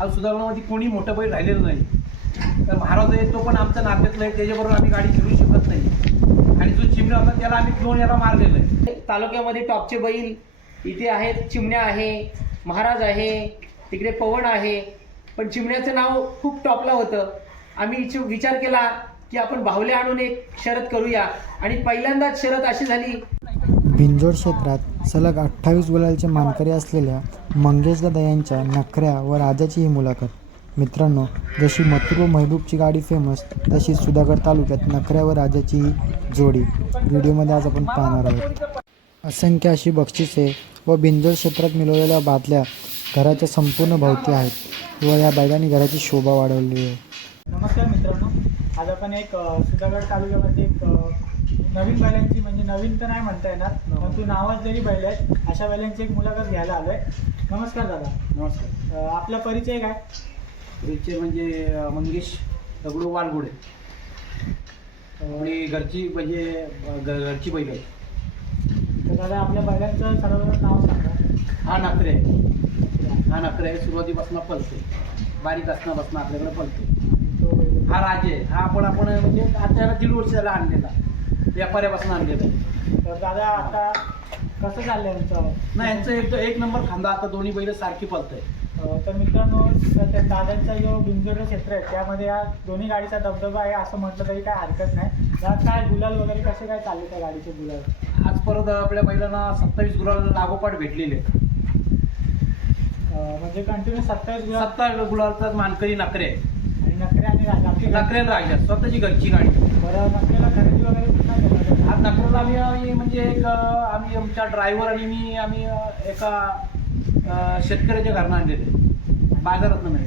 आज सुधारणामध्ये कोणी मोठं बैल राहिलेलं नाही. तर महाराज आहे तो पण आमच्या नात्यातला आहे त्याच्याबरोबर आम्ही गाडी खेळू शकत नाही. आणि जो चिमणा होता त्याला आम्ही दोन याला मारलेलं आहे. तालुक्यामध्ये टॉपचे बैल इथे आहेत चिमण्या आहे महाराज आहे तिकडे पवन आहे. पण चिमण्याचं नाव खूप टॉपला होतं. आम्ही इच- विचार केला की आपण बाहुले आणून एक शरद करूया. आणि पहिल्यांदाच शरद अशी झाली. बिंजोड क्षेत्रात सलग अठ्ठावीस गुलालचे मानकरी असलेल्या मंगेश दादा यांच्या नखऱ्या व राजाची ही मुलाखत. मित्रांनो जशी मथुर व महबूबची गाडी फेमस तशी सुधागड तालुक्यात नखऱ्या व राजाची ही जोडी व्हिडिओमध्ये आज आपण पाहणार आहोत. असंख्य अशी बक्षिसे व बिंजोड क्षेत्रात मिळवलेल्या बादल्या घराच्या संपूर्ण भोवती आहेत व या बैलांनी घराची शोभा वाढवली आहे. नमस्कार मित्रांनो आज आपण एक सुधागड तालुक्यामध्ये एक नवीन बैलांची म्हणजे नवीन तर नाही म्हणता येणार परंतु नावात जरी बैल आहेत अशा बैलांची एक मुलाखत घ्यायला आलोय. नमस्कार दादा. नमस्कार. अ, आपला परिचय काय? पुढचे म्हणजे अं, मंगेश दगडू वालगुडे. आणि घरची म्हणजे अं, घ- घरची बैल आहे. तर दादा आपल्या बैलांचं सर्व नाव सांगा. हा नाकरे आहे हा नाकरे आहे सुरुवातीपासून पलते. बारीक असण्यापासून आपल्याकडे पलते. तो बैल. हा राजे. आहे. हा आपण आपण म्हणजे आता याला दीड वर्ष झाला आणलेला. व्यापाऱ्यापासून आणलेला आहे तर दादा आता कसं चाललंय आमचं? नाही यांचं एक एक नंबर खांदा आता दोन्ही बैल सारखी पलत आहे तर मित्रांनो तर त्या दादांचा जो बिंजोड क्षेत्र आहे त्यामध्ये या दोन्ही गाडीचा दबदबा आहे असं म्हटलं तरी काय हरकत नाही. त्यात काय गुलाल वगैरे कसे काय चालले त्या गाडीचे गुलाल? आज परत आपल्या बैलांना सत्तावीस गुलाल लागोपाठ भेटलेले. अ, म्हणजे कंटिन्यू सत्तावीस गुलाल? सत्तावीस गुलालचाच मानकरी नकरे. आणि नखरे आणि नकरे राजा स्वतःची घरची गाडी. बरं नखरेला खरेदी वगैरे आज नकरेला आम्ही आम्ही म्हणजे एक आम्ही आमच्या ड्रायव्हर आणि मी आम्ही एका शेतकऱ्याच्या घरनं आणलेले. बाजारात नाही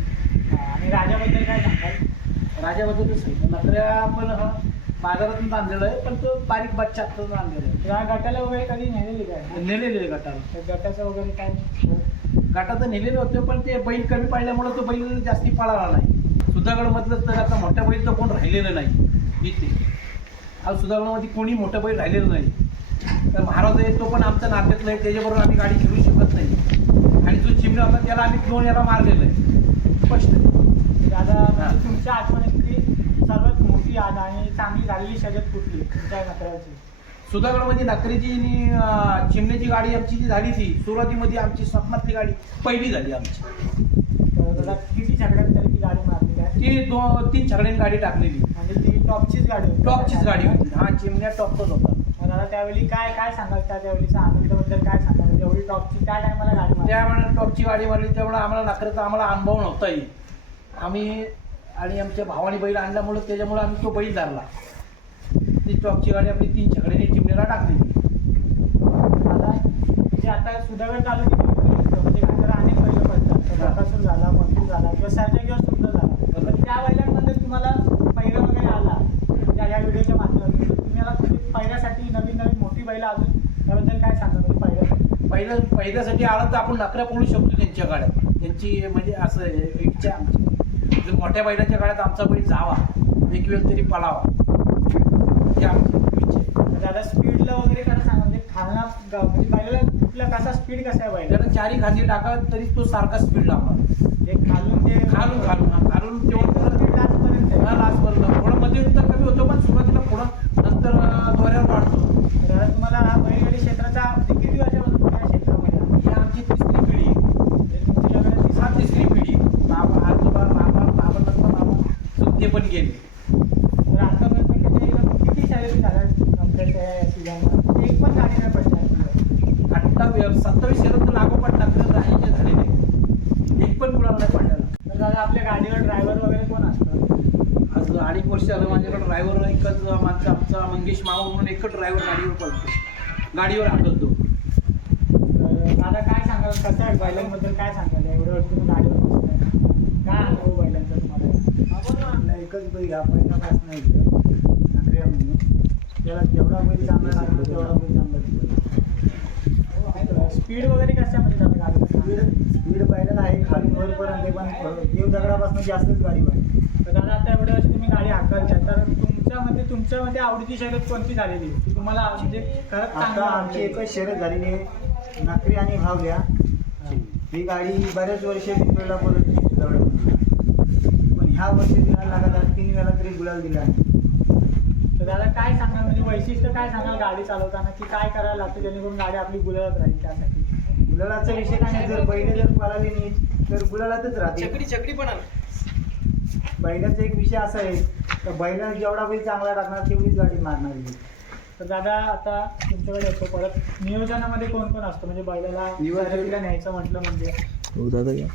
आणि राजाबद्दल काय सांगाल? राजाबद्दल सांगितलं नकऱ्या पण हा बाजारातून आणलेला आहे पण तो बारीक बच्चा आत्ताच आणलेला आहे. गटाला वगैरे कधी नेलेली काय? नेलेले आहे गटाला. गटाचं वगैरे काय? गटात नेलेले होते पण ते बैल कमी पडल्यामुळे तो बैल जास्ती पळाला नाही. सुधागडमधलं तर आता मोठ्या बैल तर कोण राहिलेलं नाही इथे. आज सुधागडमध्ये कोणी मोठं बैल राहिलेलं नाही. तर महाराज आहे तो पण आमच्या नात्यातला आहे त्याच्याबरोबर आम्ही गाडी खेळू शकत नाही. आणि जो चिमणा होता त्याला आम्ही दोन याला मारलेलं आहे. स्पष्ट. दादा. म्हणजे तुमच्या आठवणीतली सर्वात मोठी याद आणि चांगली झालेली शर्यत कुठली तुमच्या नखऱ्याची सुधागडमध्ये नाकरीची आणि चिमण्याची गाडी आमची जी झाली ती सुरुवातीमध्ये आमची स्वप्नातली गाडी पहिली झाली आमची. किती झगड्यात तरी ती गाडी मारली ती दो तीन छकड्यांनी गाडी टाकलेली. म्हणजे टॉपचीच गाडी होती. टॉपचीच गाडी होती. हा चिमण्या टॉपचाच होता. मग दादा त्यावेळी काय काय सांगाल त्या त्यावेळीच्या आनंदाबद्दल काय सांगाल जेवढी टॉपची त्या टायमाला गाडी मारली. त्यामुळे टॉपची गाडी मारली त्यामुळे आम्हाला नाकरेचा आम्हाला अनुभव नव्हता येईल आम्ही आणि आमच्या भावाने बैल आणल्यामुळे त्याच्यामुळे आम्ही तो बैल धरला. ती टॉपची गाडी आपली तीन छकड्याने चिमणीला टाकली. दादा म्हणजे आता सुधागड तालुक्यात म्हणजे घाटाला अनेक बैल पडतात. तर झाला मंजूर झाला. किंवा सर्जा किंवा सुंदर झाला. तर त्या बैलांमध्ये तुम्हाला पहिला वगैरे आला त्या या व्हिडिओच्या माध्यमातून. तुम्हाला म्हणजे पहिल्यासाठी नवीन नवीन मोठी बैल अजून त्याबद्दल काय सांगा म्हणजे पहिल्यासाठी पहिलं पहिल्यासाठी आलं तर आपण नकऱ्या पळू शकतो त्यांच्या गाड्यात. त्यांची म्हणजे असं आहे, इच्छा आमची जर मोठ्या बैलाच्या गाड्यात आमचा बैल जावा एक वेळ तरी पळावा. ही आमची इच्छा दादा स्पीडला वगैरे कसं सांगा म्हणजे खालना म्हणजे बैलाला कुठला कसा स्पीड कसा आहे बैला त्याला चारी खांदी टाका तरी तो सारखा स्पीड एक खालून ते खालून खालून. खालून तेवढं स्पीड लास्टपर्यंत आहे. हा लास्टपर्यंत थोडं मध्ये तर कमी होतो पण सुरुवातीला पुढं नंतर अं, दोऱ्यावर वाढतो तर दादा तुम्हाला हा बैलगाडी क्षेत्राचा म्हणजे किती वर्षापासून तुम्ही या क्षेत्रामध्ये आहात? ही आमची तिसरी पिढी आहे. म्हणजे तुमची लग्न ही हा तिसरी पिढी बाबा आजोबा बाबा बाबा नंतर बाबा सुद्धा पण गेले. तर आतापर्यंत किती शर्यती झाल्या एक पण गाडी नाही पडली. आजपर्यंत. अठ्ठावीस सत्तावीस शरद लागोपाठ टाकले राहायचे झालेले. एक पण मुलाला नाही पडलेला. तर दादा आपल्या गाडीवर ड्रायव्हर वगैरे कोण असतं? आज अडीच वर्ष झालं माझ्याकडे ड्रायव्हर एकच माझा आमचा मंगेश मामा म्हणून एकच ड्रायव्हर गाडीवर पळतो गाडीवर तर दादा काय सांगाल? कसं आहे? बैलांबद्दल काय सांगाल? एवढं वर्ष तुम्ही गाडीवर काय अनुभव एकच बैल हा पहिल्यापासून इथं नकऱ्या म्हणून. त्याला जेवढा बैल चांगला लागला तेवढा बैल चांगला स्पीड वगैरे कसं आहे म्हणजे स्पीड स्पीड पाहिलं आहे खाली वरपर्यंत ते पण देव दगडापासून जास्तच गाडी पाहिजे तर दादा आता एवढ्या वर्ष तुम्ही गाडी हाकलताय तर तुमच्यामध्ये तुमच्यामध्ये आवडीची शर्यत कोणती झालेली? की तुम्हाला म्हणजे खरंच आता चांगलं आमची? एकच शर्यत झालेली आहे नाकरी आणि भावल्या ही. गाडी बऱ्याच वर्ष पिंपळला परत ह्या वर्षी दिला लगातार तरी गुलाल दिला तर दादा काय सांगाल? म्हणजे वैशिष्ट्य काय सांगाल गाडी चालवताना? की काय करायला लागतं जेणेकरून गाडी आपली गुलाबात राहील त्यासाठी? गुलालाचा विषय काय नाही जर बैल जर पळाली नाही तर गुलालातच राहते चकडी चकडी पण. बैलाचा एक विषय असा आहे तर बैलाला जेवढा बैल चांगला टाकणार तेवढीच गाडी मारणार आहे. तर दादा आता तुमच्याकडे येतो परत. नियोजनामध्ये कोण कोण असतं? म्हणजे बैलाला नियोजन- शर्यतीला न्यायचं म्हटलं म्हणजे?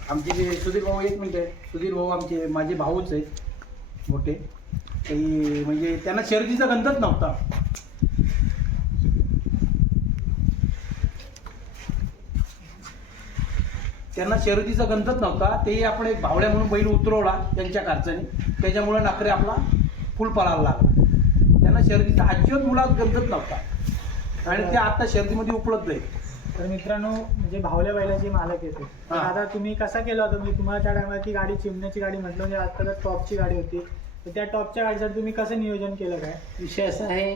आमचे जे सुधीर भाऊ एक मिनिट आहे सुधीर भाऊ आमचे माझे भाऊच आहेत मोठे. काही म्हणजे त्यांना शर्यतीचा गंधच नव्हता. त्यांना शर्यतीचा गंधच नव्हता. ते आपण एक भावड्या म्हणून बैल उतरवला त्यांच्या खर्चाने त्याच्यामुळं नाकरे आपला फुल पळायला लागला. त्यांना शर्यतीचा अजिबात मुळात गंधच नव्हता. आणि ते आता शर्यतीमध्ये उपलब्ध आहे तर मित्रांनो म्हणजे भावल्या बैलाची मालक येते तर. दादा तुम्ही कसा केला होता? म्हणजे तुम्हाला त्या टायमाला ती गाडी चिमण्याची गाडी म्हटलं म्हणजे आजकाल टॉपची गाडी होती. तर त्या टॉपच्या गाडीसाठी तुम्ही कसं नियोजन केलं काय? विषय असा आहे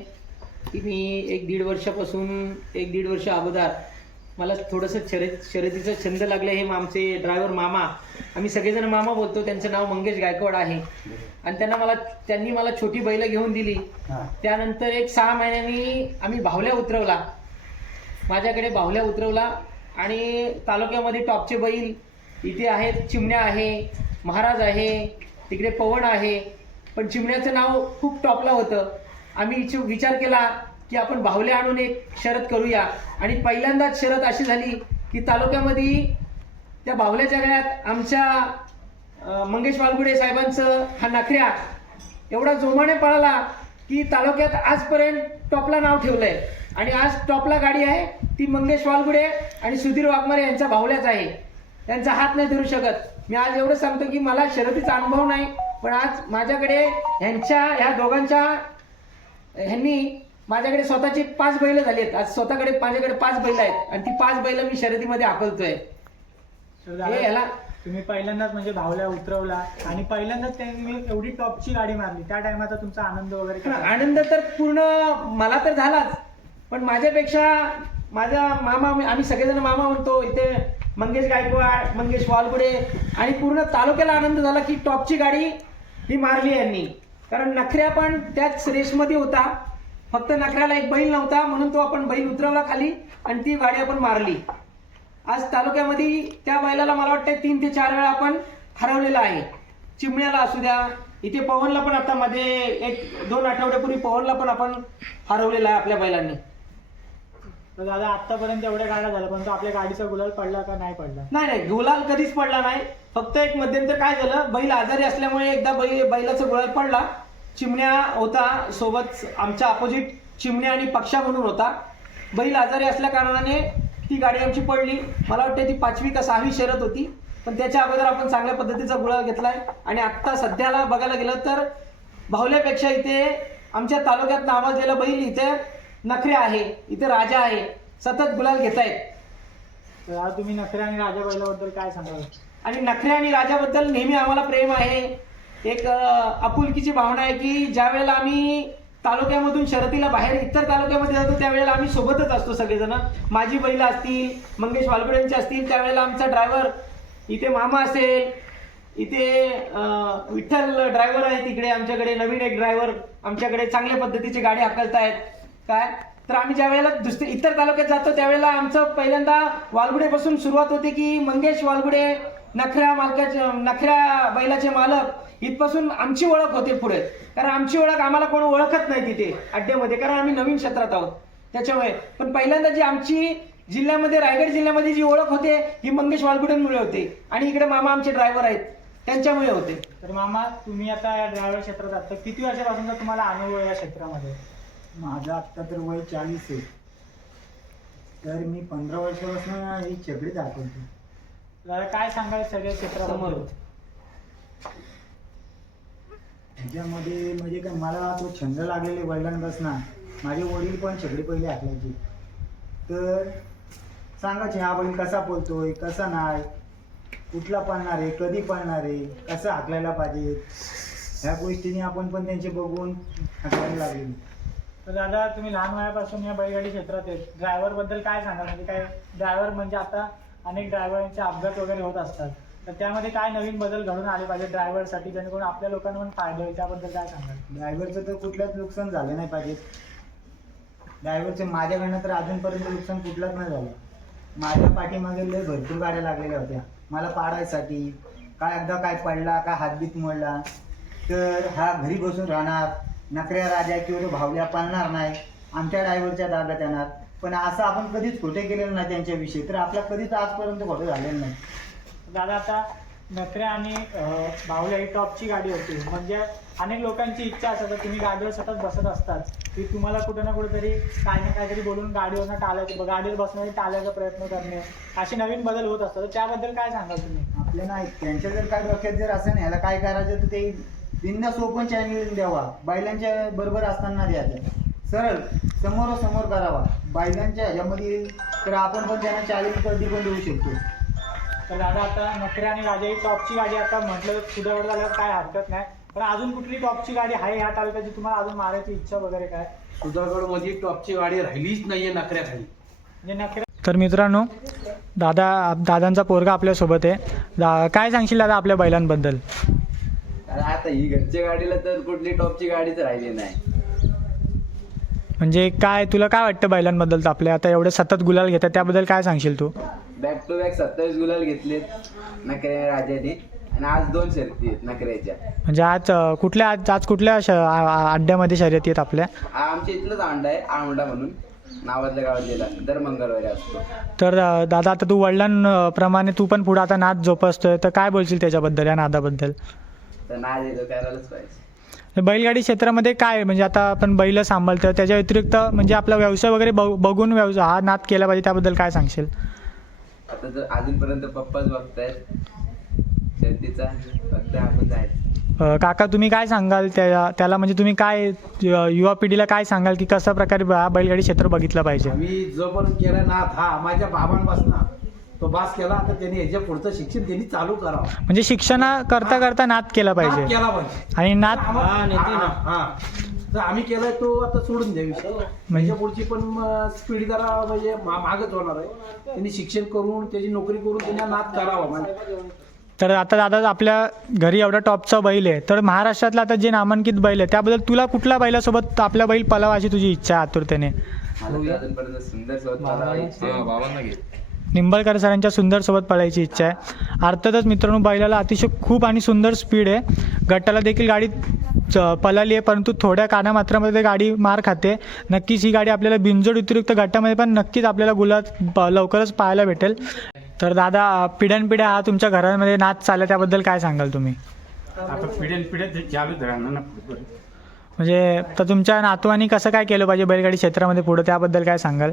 की मी एक दीड वर्षापासून एक दीड वर्ष अगोदर मला थोडंसं शर्यत शर्यतीचा छंद लागला हे आमचे ड्रायव्हर मामा आम्ही सगळेजण मामा बोलतो. त्यांचं नाव मंगेश गायकवाड आहे. आणि त्यांना मला त्यांनी मला छोटी बैलं घेऊन दिली. त्यानंतर एक सहा महिन्यांनी आम्ही बाहुल्या उतरवला. माझ्याकडे बाहुल्या उतरवला. आणि तालुक्यामध्ये टॉपचे बैल इथे आहेत. चिमण्या आहे महाराज आहे तिकडे पवन आहे. पण चिमण्याचं नाव खूप टॉपला होतं. आम्ही इच्छुक विचार केला की आपण बाहुल्या आणून एक शरद करूया. आणि पहिल्यांदाच शरद अशी झाली की तालुक्यामध्ये त्या बाहुल्याच्या गळ्यात आमच्या मंगेश वालगुडे साहेबांचं हा नखऱ्या एवढा जोमाने पळाला की तालुक्यात आजपर्यंत टॉपला नाव ठेवलंय. आणि आज टॉपला गाडी आहे ती मंगेश वालगुडे आणि सुधीर वाघमारे यांचा बाहुल्याच आहे. त्यांचा हात नाही धरू शकत. मी आज एवढं सांगतो की मला शर्यतीचा अनुभव नाही. पण आज माझ्याकडे ह्यांच्या ह्या दोघांच्या ह्यांनी माझ्याकडे स्वतःची पाच बैल झाली आहेत. आज स्वतःकडे माझ्याकडे पाच बैल आहेत. आणि ती पाच बैल मी शर्यतीमध्ये हाकलतोय. तर हे ह्याला तुम्ही पहिल्यांदाच म्हणजे भावल्या उतरवला. आणि पहिल्यांदाच त्यांनी एवढी टॉपची गाडी मारली. त्या टायमाचा तुमचा आनंद वगैरे? आनंद तर पूर्ण मला तर झालाच. पण माझ्यापेक्षा माझा मामा आम्ही सगळेजण मामा म्हणतो इथे मंगेश गायकवाड मंगेश वालगुडे. आणि पूर्ण तालुक्याला आनंद झाला की टॉपची गाडी ही मारली यांनी. कारण नखऱ्या पण त्याच रेसमध्ये होता. फक्त नखऱ्याला एक बैल नव्हता म्हणून तो आपण बैल उतरवला खाली आणि ती गाडी आपण मारली. आज तालुक्यामध्ये त्या बैलाला मला वाटतं तीन ते चार वेळा आपण हरवलेलं आहे. चिमण्याला असू द्या इथे पवनला पण आता मध्ये एक दोन आठवड्यापूर्वी पवनला पण आपण हरवलेलं आहे आपल्या बैलांनी. दादा आतापर्यंत एवढ्या गाड्या झाल्या पण आपल्या गाडीचा गुलाल पडला का नाही पडला? नाही नाही गुलाल कधीच पडला नाही. फक्त एक मध्यंतर काय झालं बैल आजारी असल्यामुळे एकदा बैल बैलाचा गुलाल पडला. चिमण्या होता सोबत आमच्या अपोजिट चिमण्या आणि पक्षा म्हणून होता. बैल आजारी असल्या कारणाने ती गाडी आमची पडली. मला वाटते ती पाचवी का सहावी शर्यत होती. पण त्याच्या अगोदर आपण चांगल्या पद्धतीचा गुलाल घेतलाय. आणि आत्ता सध्याला बघायला गेलं तर बाहुल्यापेक्षा इथे आमच्या तालुक्यात नावाजलेला बैल इथे नखरे आहे इथे राजा आहे. सतत गुलाल घेत आहेत तर तुम्ही नखरे आणि राजा बैलाबद्दल काय सांगाल? आणि नखरे आणि राजाबद्दल नेहमी आम्हाला प्रेम आहे. एक आपुलकीची भावना आहे की ज्या वेळेला आम्ही तालुक्यामधून शर्यतीला बाहेर इतर तालुक्यामध्ये जातो त्यावेळेला आम्ही सोबतच असतो सगळेजण. माझी बैल असतील मंगेश वालगुड्यांची असतील त्यावेळेला आमचा ड्रायव्हर इथे मामा असेल इथे विठ्ठल ड्रायव्हर आहे तिकडे आमच्याकडे नवीन एक ड्रायव्हर आमच्याकडे चांगल्या पद्धतीची गाडी हाकलतायत. काय? तर आम्ही ज्या वेळेला दुसरे इतर तालुक्यात जातो त्यावेळेला आमचं पहिल्यांदा वालगुडेपासून सुरुवात होते की मंगेश वालगुडे नखऱ्या मालकाचे नखऱ्या बैलाचे मालक इथपासून आमची ओळख होते पुढे. कारण आमची ओळख आम्हाला कोण ओळखत नाही तिथे अड्ड्यामध्ये कारण आम्ही नवीन क्षेत्रात आहोत. त्याच्यामुळे पण पहिल्यांदा जी आमची जिल्ह्यामध्ये रायगड जिल्ह्यामध्ये जी ओळख होते ही मंगेश वालगुडेंमुळे होते. आणि इकडे मामा आमचे ड्रायव्हर आहेत त्यांच्यामुळे होते. तर मामा तुम्ही आता या ड्रायव्हर क्षेत्रात आहात तर किती वर्षापासून तुम्हाला अनुभव या क्षेत्रामध्ये? माझं आत्ता तर वय चाळीस आहे. तर मी पंधरा वर्षापासून ही चकडी दाखवतो दादा काय सांगाल सगळ्या क्षेत्राबद्दल? समोर. ह्याच्यामध्ये म्हणजे काय मला तो छंद लागलेले बैलांपासनं माझे वडील पण छकडी पहिले हाकलायचे तर सांगायचे हा बैल कसा पळतोय कसा नाही कुठला पळणार आहे कधी पळणार आहे कसं हाकलायला पाहिजे? ह्या गोष्टीने आपण पण त्यांचे बघून हाकलायला लागले तर दादा तुम्ही लहान वयापासून या बैलगाडी क्षेत्रात आहेत. ड्रायव्हरबद्दल काय सांगाल? म्हणजे काय ड्रायव्हर म्हणजे आता अनेक ड्रायव्हरांचे अपघात वगैरे होत असतात. तर त्यामध्ये काय नवीन बदल घडून आले पाहिजे ड्रायव्हरसाठी जेणेकरून आपल्या लोकांना पण फायदा होईल? त्याबद्दल काय सांगाल? ड्रायव्हरचं तर कुठलंच नुकसान झालं नाही पाहिजे. ड्रायव्हरचे माझ्याकडनं तर अजूनपर्यंत नुकसान कुठलंच नाही झालं. माझ्या पाठीमागे लय भरपूर गाड्या लागलेल्या होत्या. मला पाडायसाठी काय एकदा काय पडला काय हातबीत मोडला तर हा घरी बसून राहणार. नकऱ्या राजा किंवा तो भावल्या पाळणार नाही आमच्या ड्रायव्हरच्या ताब्यात येणार पण असं आपण कधीच खोटे केलेलं नाही त्यांच्याविषयी. तर आपल्या कधीच आजपर्यंत खोटं झालेलं नाही. दादा आता नखरे आणि बाहुल्या ही टॉपची गाडी होती. म्हणजे अनेक लोकांची इच्छा असतात तुम्ही गाडीवर सतत बसत असतात. की तुम्हाला कुठे ना कुठेतरी काय ना काहीतरी बोलून गाडीवरनं टाळायचं गाडीवर बसण्यासाठी टाळायचा प्रयत्न करणे. असे नवीन बदल होत असतात. तर त्याबद्दल काय सांगाल तुम्ही? आपल्या नाही. त्यांच्या जर काय डोक्यात जर असं नाही ह्याला काय करायचं तर ते बिंदास ओपन चॅनल द्यावा. बैलांच्या बरोबर असताना द्यायचं सरळ समोर समोर करावा. बैलांच्या ह्याच्यामध्ये तर आपण पण त्यांना चॅलेंज कधी पण देऊ शकतो. तर दादा आता नखरे आणि राजा ही टॉपची गाडी आता म्हटलं तर सुधागड झाल्यावर काय हरकत नाही. पण अजून कुठली टॉपची गाडी आहे ह्या तालुक्याची तुम्हाला अजून मारायची इच्छा वगैरे काय? सुधागडमध्ये टॉपची गाडी राहिलीच नाहीये नखऱ्याखाली म्हणजे नखरे तर मित्रांनो दादा दादांचा पोरगा आपल्यासोबत आहे. दा काय सांगशील दादा आपल्या बैलांबद्दल? आता ही घरच्या गाडीला तर कुठली टॉपची गाडीच राहिली नाही. म्हणजे काय तुला काय वाटतं बैलांबद्दल आपल्या? आता एवढे सतत गुलाल घेतात त्याबद्दल काय सांगशील तू? बॅक टू बॅक सत्तावीस गुलाल घेतलेत नकऱ्या राजाने आणि आज दोन शर्ती आहेत नकऱ्याच्या. म्हणजे आज अं, कुठल्या आज आज कुठल्या श- आ- आ- अड्ड्यामध्ये शर्यती आहेत आपल्या? आमच्या इथलंच अंडा आहे आमडा म्हणून. नावातल्या गावात गेला दर मंगळवारी असतो. तर अं, दादा आता तू वडिलांप्रमाणे तू पण पुढे आता नाच जोपासतोय तर काय बोलशील त्याच्याबद्दल या नादाबद्दल? तर करायलाच पाहिजे. बैलगाडी क्षेत्रामध्ये काय म्हणजे आता आपण बैल सांभाळतो त्याच्या व्यतिरिक्त म्हणजे आपला व्यवसाय वगैरे बघ- बघून व्यवसाय हा नाद केला पाहिजे त्याबद्दल काय सांगशील? आता तर अजूनपर्यंत पप्पाच बघतायत. शर्तीचा फक्त आपण जायचं. अं, काका तुम्ही काय सांगाल त्या त्याला म्हणजे तुम्ही काय युवा पिढीला काय सांगाल की कशा प्रकारे हा बैलगाडी क्षेत्र बघितलं पाहिजे? आम्ही जोपर्यंत केला नाथ हा माझ्या बाबांपासना. तो बास केला तर त्यांनी ह्याच्या पुढचं शिक्षण त्यांनी चालू करावं. म्हणजे शिक्षण करता करता नाद केला नाद पाहिजे. केला पाहिजे. आणि नाद आम्हा- हा, हा. जर आम्ही केलाय तो आता सोडून द्या विषय. म्हणजे पुढची पण स्पीड जरा म्हणजे मा- मागच होणार आहे. त्यांनी शिक्षण करून त्याची नोकरी करून त्यांनी नाद करावा. म्हणजे तर आता दादा आपल्या घरी एवढा टॉपचा बैल आहे. तर महाराष्ट्रातला आता जे नामांकित बैल आहे त्याबद्दल तुला कुठल्या बैलासोबत आपला बैल पलावा अशी तुझी इच्छा आहे आतुरतेने मला तर अजूनपर्यंत सुंदर सोबत मला इच्छा निंबळकर सरांच्या सुंदर सोबत पळायची इच्छा आहे. अर्थातच मित्रांनो बैलाला अतिशय खूप आणि सुंदर स्पीड आहे. गटाला देखील गाडी पळाली आहे परंतु थोड्या कानामात्रामध्ये गाडी मार खाते. नक्कीच ही गाडी आपल्याला बिनजोड व्यतिरिक्त गटामध्ये पण नक्कीच आपल्याला गुलाब लवकरच पाहायला भेटेल. तर दादा पिढ्यानपिढ्या हा तुमच्या घरामध्ये नाच चालला त्याबद्दल काय सांगाल तुम्ही. म्हणजे तर तुमच्या नातवानी कसं काय केलं पाहिजे बैलगाडी क्षेत्रामध्ये पुढं? त्याबद्दल काय सांगाल?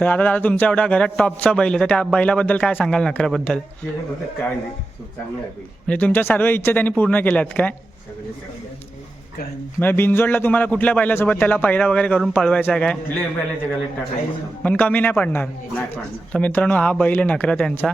तर आता दादा तुमच्या एवढ्या घरात टॉपचा बैल आहे तर त्या बैलाबद्दल काय सांगाल नकराबद्दल त्याच्याबद्दल काय नाही तू चांगला आहे बाई. म्हणजे तुमच्या सर्व इच्छा त्यांनी पूर्ण केल्यात काय? सगळे सगळे म्हणजे बिनजोडला तुम्हाला कुठल्या बैलासोबत त्याला पहिरा वगैरे करून पळवायचा आहे काय? बैलाच्या टाकायचं. पण कमी नाही पडणार. नाही पडणार. तर मित्रांनो हा बैल आहे नकरा त्यांचा.